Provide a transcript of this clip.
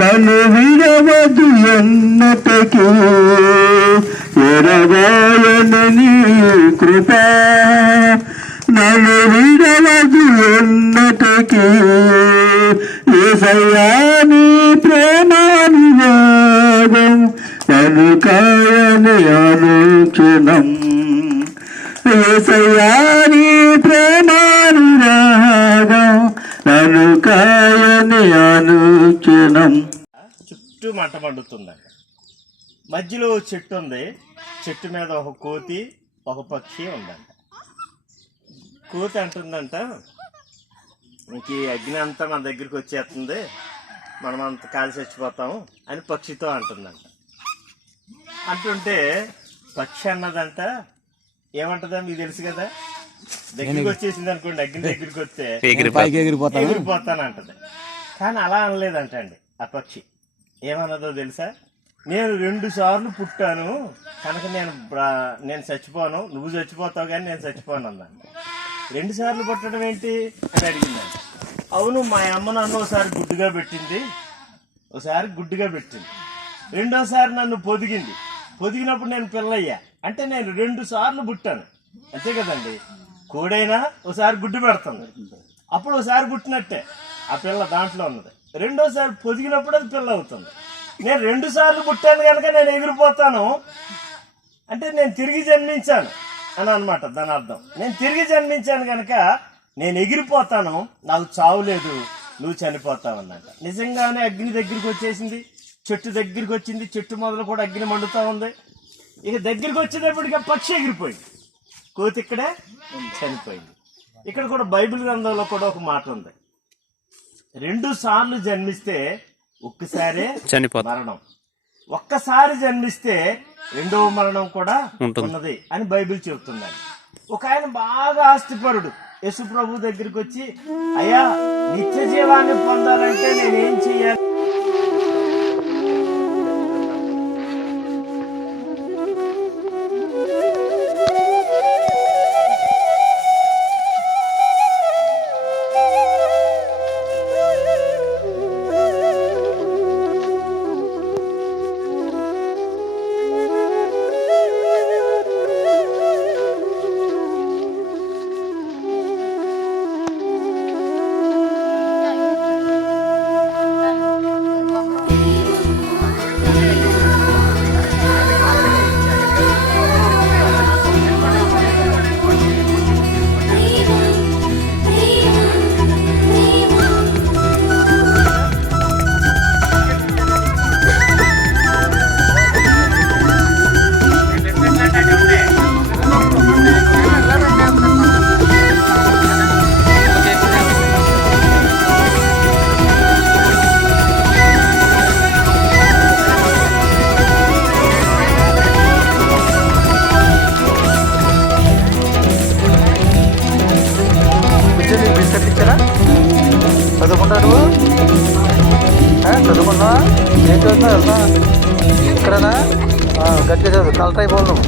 నన్ను విడవదు ఎన్నటికీ ఎరగాయని నీ కృప నన్ను విడవదు ఎన్నటికీ యేసయ్యా నీ ప్రేమానురాగం నన్ను కాయని అనుక్షణం యేసయ్యా నీ ప్రేమానురాగం నన్ను కాయని అనుక్షణం. చుట్టూ మంట మండుతుందంట. మధ్యలో చెట్టు ఉంది. చెట్టు మీద ఒక కోతి ఒక పక్షి ఉందంట. కోతి అంటుందంట, ఇంక ఈ అగ్ని అంతా మన దగ్గరికి వచ్చేస్తుంది, మనం అంత కాలి చచ్చిపోతాము అని పక్షితో అంటుందంట. అంటుంటే పక్షి అన్నదంట ఏమంటదా మీకు తెలుసు కదా, దగ్గరికి వచ్చేసింది అనుకోండి, అగ్ని దగ్గరికి వస్తే ఎగిరిపోతాను అంటది. కానీ అలా అనలేదంట అండి ఆ పక్షి. ఏమన్నదో తెలుసా, నేను 2 సార్లు పుట్టాను కనుక నేను చచ్చిపోను, నువ్వు చచ్చిపోతావు కానీ నేను చచ్చిపోను అన్నాను. 2 సార్లు పుట్టడం ఏంటి అని అడిగిందంట. అవును, మా అమ్మ నన్ను ఒకసారి గుడ్డుగా పెట్టింది, రెండోసారి నన్ను పొదిగినప్పుడు నేను పిల్లయ్యా, అంటే నేను 2 సార్లు పుట్టాను అంతే కదండి. కోడైనా ఒకసారి గుడ్డు పెడుతుంది, అప్పుడు ఒకసారి పుట్టినట్టే ఆ పిల్ల దాంట్లో ఉన్నది. రెండోసారి పొదిగినప్పుడు అది పిల్ల అవుతుంది. నేను 2 సార్లు పుట్టాను కనుక నేను ఎగిరిపోతాను అంటే నేను తిరిగి జన్మించాను అని అనమాట దాని అర్థం. నేను తిరిగి జన్మించాను కనుక నేను ఎగిరిపోతాను, నాకు చావు లేదు, నువ్వు చనిపోతావు అన్నమాట. నిజంగానే అగ్ని దగ్గరికి వచ్చేసింది, చెట్టు దగ్గరికి వచ్చింది, చెట్టు మొదలు కూడా అగ్ని మండుతూ ఉంది. ఇక దగ్గరికి వచ్చేటప్పటికి పక్షి ఎగిరిపోయింది, కోతి ఇక్కడే చనిపోయింది. ఇక్కడ కూడా బైబిల్ గ్రంథంలో కూడా ఒక మాట ఉంది, 2 సార్లు జన్మిస్తే ఒక్కసారే మరణం, ఒక్కసారి జన్మిస్తే 2వ మరణం కూడా ఉన్నది అని బైబిల్ చెబుతుందండి. ఒక ఆయన బాగా ఆస్తిపరుడు యేసు ప్రభు దగ్గరికి వచ్చి, అయ్యా నిత్య జీవాన్ని పొందాలంటే నేనేం చెయ్యాలి? చదువుకున్నా ఏం చదువుతున్నా వెళ్తా ఇక్కడనా గట్టిగా చదువు కలెక్టర్ అయిపోవాలి నువ్వు.